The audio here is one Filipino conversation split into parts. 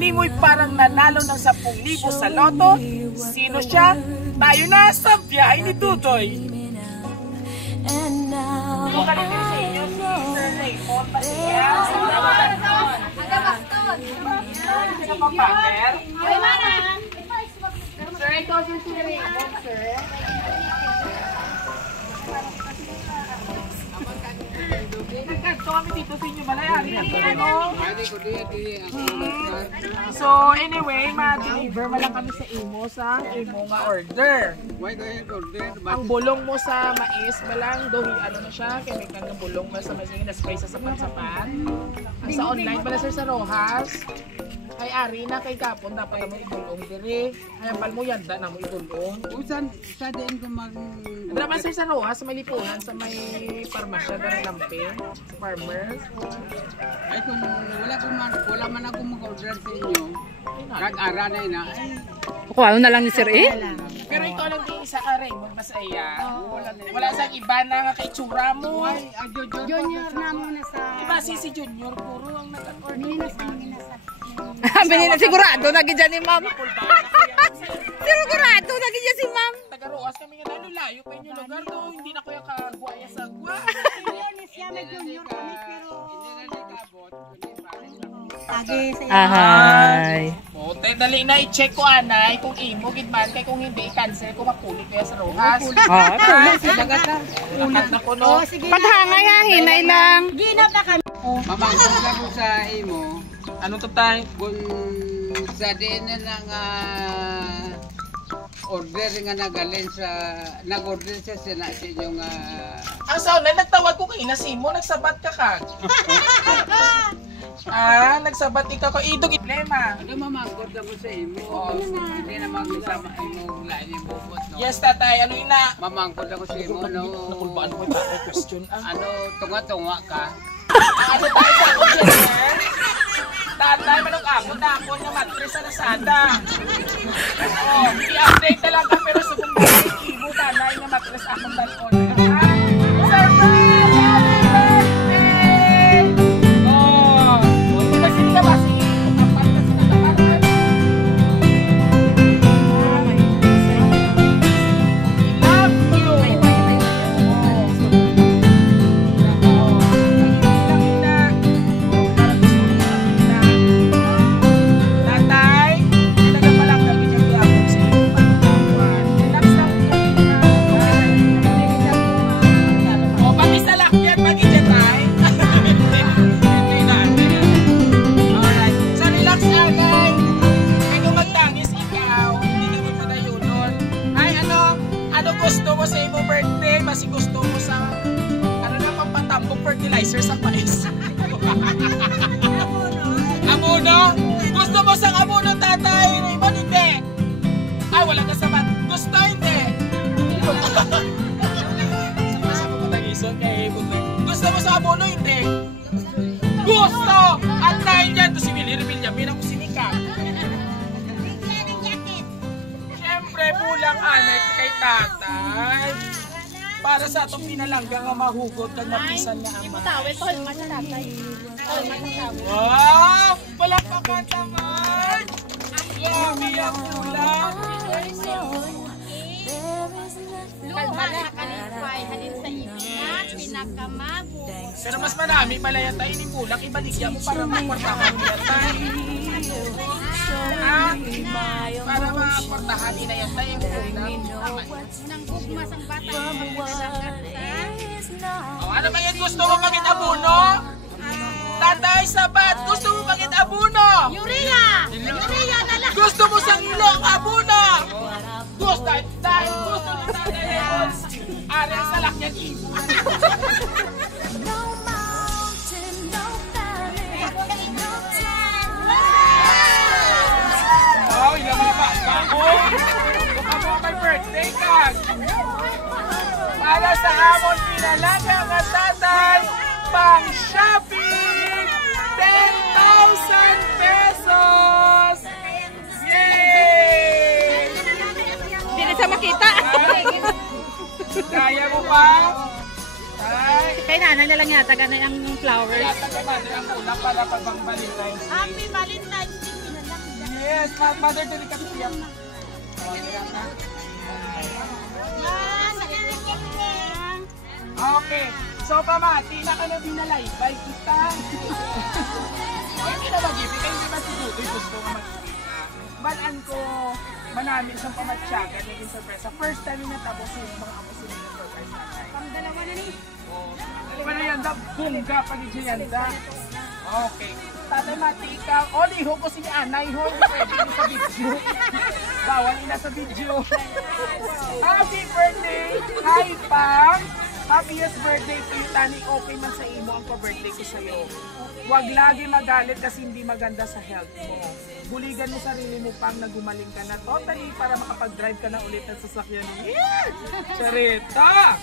Feeling mo'y parang nanalo ng 10,000 sa loto. Sino siya? Tayo na sa biyahe ni Tutoy. Kung kalitin sa inyo, si Sir Raymond Pasea. Baston. Sa papaper. Ay, mana. Sir, ito si Sir Raymond, sir. Nagkanto kami dito sa inyo malayari. So anyway, ma-deliver mo lang kami sa imo nga order. Ang bulong mo sa mais malang dohi ano na siya, chemical na bulong mo sa mais na spray sa sapan-sapan. Sa online pala sir sa Rojas. Ay ari na kay kapon dapat mo idulong dire. Ay pal mo yanda na mo idulong. Usan sa din ko mag Drama sir sa Rojas sa may lipunan sa may parmasya ng Lampin, farmers. ay kung wala man ako mag-order sa inyo. Kag-ara na ina. Ako ano na lang ni Sir eh? Pero ikaw lang din isa ka Raymond Masaya. Wala sa iba na nga kay tsura mo. Ay, Junior na muna sa... Iba si Junior puro ang nag-order. Binila sigurado naging dyan ni ma'am. Sigurado naging dyan si ma'am. Taga-Roas kami nga lalo layo pa inyo lugar to. Hindi na kuya kaguaya sa gwa. Siya may junior kami pero... hindi na nagabot. Agi sa Ahay. Bote, dali na i-check ko anay kung imo gid man kay kung hindi i-cancel ko makulit kaya sa Rojas. Ah, pulo sa dagata. Ulat na ko no. Paghangay ha, hinay lang. Ginap na kami. Mamangkot lang ko sa imo. Anong tatay? Kung sa din na lang order nga nagaling sa nag-order sa inyong Ang sound na nagtawag ko kay Nasimo, nagsabat ka kag. Nagsabat ikaw ko idog problema. ano mamangkot lang ko sa imo. Hindi na magsama imo lain yung bubot no. Yes tatay, ano ina? Mamangkot lang ko sa imo no. Nakulbaan ko yung question. Ano tunga-tunga ka. Ano tayo sa ako sir? Tatay, manong ako na ako ng matris sa Lazada. I-update na lang ka pero sa kung bakit ibo tanay na matris akong dalon. Surprise! Gusto mo sa imo birthday, mas gusto mo sa ano na pang patambong fertilizer sa mais. Amuno? Gusto mo sa amuno tatay? Raymond, hindi. Ay, wala ka sabat. Gusto, hindi. Gusto mo sa amuno, hindi. Gusto! At tayo dyan, to si Willie Villamin ako sinikap. Siyempre, bulang anay kay tatay. Para sa atong pinalangga nga mahugot kag mapisan nga ama. Tawid ko yung sa tatay. Wow! Palakpakan naman! Grabe ang bulang! Kalbala ka ni Spy, halin sa iba, pinakamabo. Pero mas marami pala yata ini bulang, ibaligyan mo para makwartahan mo yata. Para makwartahan na yata yung bulang. Nang gugmas ang bata. Ano ba yan gusto mo pagit abuno? Tatay sabat, gusto mo pagit abuno? Urea! Urea na lang! Gusto mo sa ilo ang abuno? Gusto, dahil gusto ni tatay Raymond. Ari ang salak niya dito. Oh, ilang mga bako. Baka mo kay birthday card. Para sa amon pinalaga nga tatay, pang shopping, 10,000 pesos! Yay! Hindi na siya makita. Kaya mo pa? Ay, Kay nanay na lang yata ganay ang flowers. kaya taga-mother ang una para pag Valentine's Day. Happy Valentine's Day! Yes, Mother Teresa siya. Okay. So, pamati na ka na binalay. Bye, kita. Hindi na mag-ibig. Hindi ba si Dudoy gusto nga mag-ibig? Balaan ko, manami isang pamatsyaga, naging sorpresa. First time na tapos yung mga apusin ng surprise natin. Pang-dalawa na rin. Paano yan da? Bungga pa ni Jayanda. Okay. Tatay Mati, ikaw. Oli, ho ko si Anay. Ho, hindi pwede na sa video. Bawal na sa video. Happy birthday! Hi, Pam! Happiest birthday to you, Tani. Okay man sa imo ang pa-birthday ko sa'yo. Huwag lagi magalit kasi hindi maganda sa health mo. Buligan mo sarili mo pang nagumaling ka na totally para makapag-drive ka na ulit ng sasakyan mo. Yeah! Charita!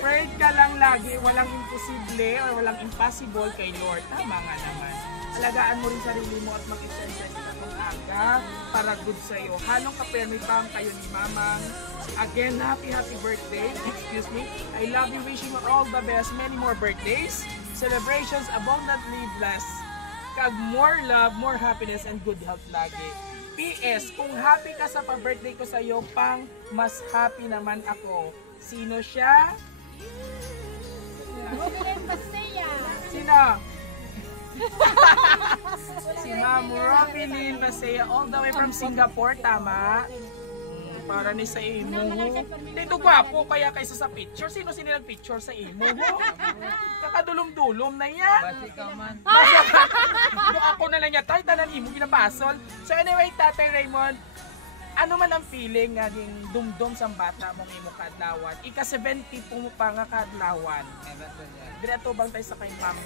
Pray ka lang lagi. Walang imposible or walang impossible kay Lord. Tama nga naman. Alagaan mo rin sarili mo at mag-exercise ka kung aga para good sa'yo. Halong kapermi pang kayo ni Mamang. Again, happy birthday. Excuse me. I love you. Wishing you all the best. Many more birthdays. Celebrations abundantly blessed. Kag more love, more happiness, and good health lagi. PS, kung happy ka sa pa-birthday ko sa'yo, pang mas happy naman ako. Sino siya? Sino? Si Ma'am Robinine Basea, all the way from Singapore, tama? Para ni sa imo. Dito gwapo kaya kaysa sa picture. Sino sinilang picture sa imo? Kakadulom-dulom na yan. Basi ka man. Ako na lang yan. Tayo tanan imo ginabasol. So anyway, Tatay Raymond, ano man ang feeling naging dumdum sa bata mong imo kadlawan? Ika-70 po mo pa nga kadlawan. Direto bang tayo sa kay Ma'am?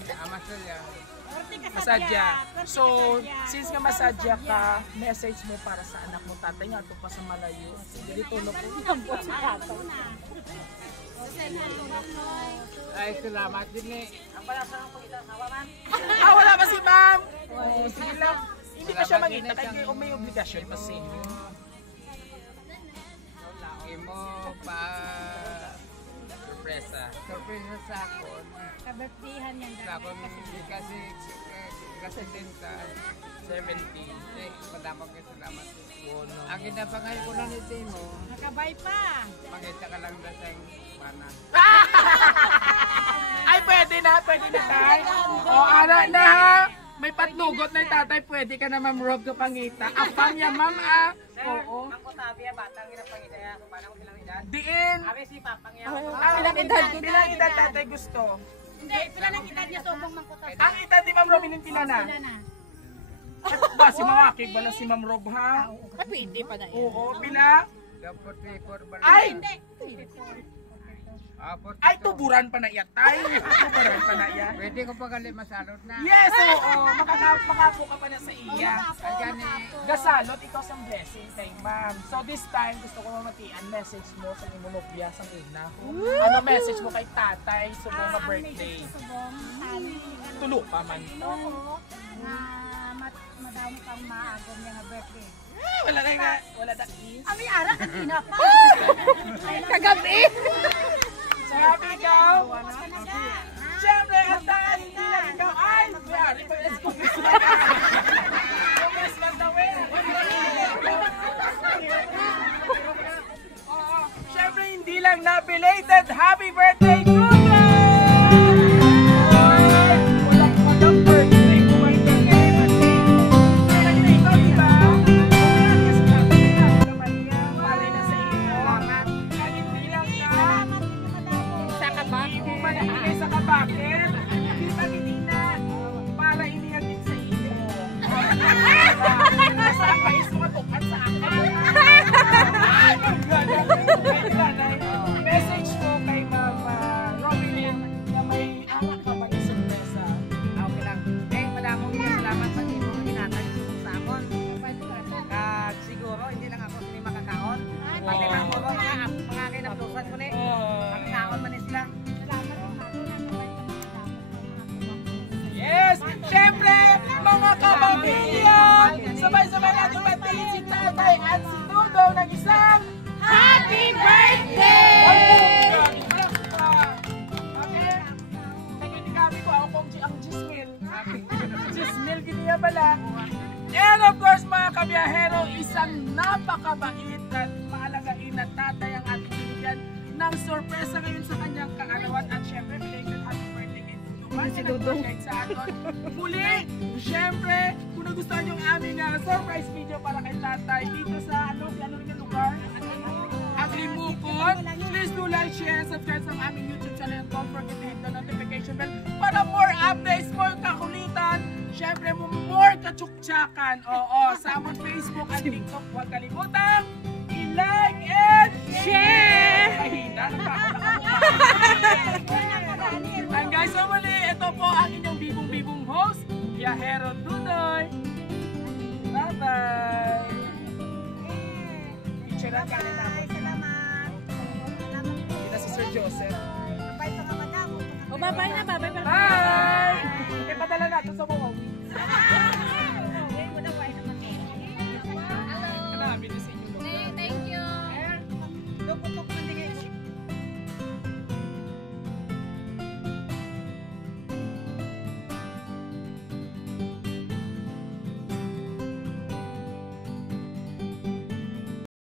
Masadya. So, since nga masadya ka, message mo para sa anak mo, tatay nga ito pa sa malayo. Sige, tulog ko. Ay, salamat din eh. Wala pa si Ma'am. Sige lang. Hindi pa siya magita kaya may obligasyon kasi. Imo pa sorpresa. Sorpresa sa ako. Kabirtihan yan. Sa ako kasi din ka 70. Eh, madamang kayo salamat. Ang ginapangay ko na nito mo. Nakabay pa. Makita ka lang na sa mana. Ay, pwede na tayo. O, ara na ha. May patlugot na yung tatay, pwede ka na Ma'am Rob ka pangita. Apang ya Ma'am ah. Oo. Ang kotabia, batang hirap pangita yan. Kung paano ilang edad? Diin. Abi si Papang yan. Bilang edad tatay gusto. Hindi, pila lang edad niya subong mangkutas. Ang edad ni Ma'am Robin yung pila na. Ba, si Ma'am Akig, wala si Ma'am Rob ha? Pwede pa na yun. Oo, pila? Dapat record ba? Ay! Apat. Ay, tuburan pa na iya tayo. Tuburan pa na iya. Pwede ko pagalit masalot na. Yes, oo. Makapo ka pa na sa iya. Ayan eh. Gasalot, ikaw sa blessing kay Ma'am. So this time, gusto ko mamatian message mo sa imunobya sa una. Ano message mo kay tatay sa mga birthday? Subong, tali. Tulo pa man. Oo. Na madamo pang maagom niya nga birthday. Wala na nga. Wala na is. Ami ara kanina pa. Kagabi! So happy ikaw? Siyempre, ang taas hindi lang ikaw. Ay! Mayari pa yung kumis na ka. Kumis lang daw eh. Siyempre, hindi lang na belated. Happy birthday, Kuya! Walang magandang birthday. Kumain ka ngayon. Kaya na ikaw, diba? Kasi natin naman niya. Palay na sa iyo. At hindi lang ka. Hindi mo manahimik sa kabakit. Hindi manitiina. Para iniyagin sa iyo. Basta ang mais mo matukan sa akin. Message mo kay Mama Robin na may anak ka ba na sorpresa. Okay lang. Eh, madamong salamat sa inyo. Hinatag sa amon. Siguro, hindi lang ako sila makakaon. Pati lang mo mga kinaplusan ko na eh. Ang kaon man sila. Yes! Siyempre, mga kapamilya! Sabay-sabay natin batiin si Tatay at si Dodo ng isang Happy Birthday! Okay? Naginigabi ko ako kung ang Gismil. Gismil, giniya pala. And of course mga kabiyahero, isang napakabait at maalagain na tatay ang ating binigyan ng sorpresa ngayon sa kanyang kaarawan. At syempre, belated happy birthday kay Dudong. Si Dudong sa aton. Muli, syempre, kung nagustuhan yung aming surprise video para kay tatay dito sa ano rin yung lugar? Aglimukon. Please do like, share, and subscribe sa aming YouTube channel. Don't forget to hit the notification bell para more updates, more kakulitan, syempre more katsuktsakan. Oo, sa among Facebook at TikTok. Huwag kalimutan, i-like and share! Kahina, and guys, so muli, ito po ang inyong bibong-bibong host, Biyahero Dudoy. Bye-bye! Picture ka rin namin. Si Sir Joseph. O, bye-bye na, bye-bye. Bye! Ipadala natin sa buong.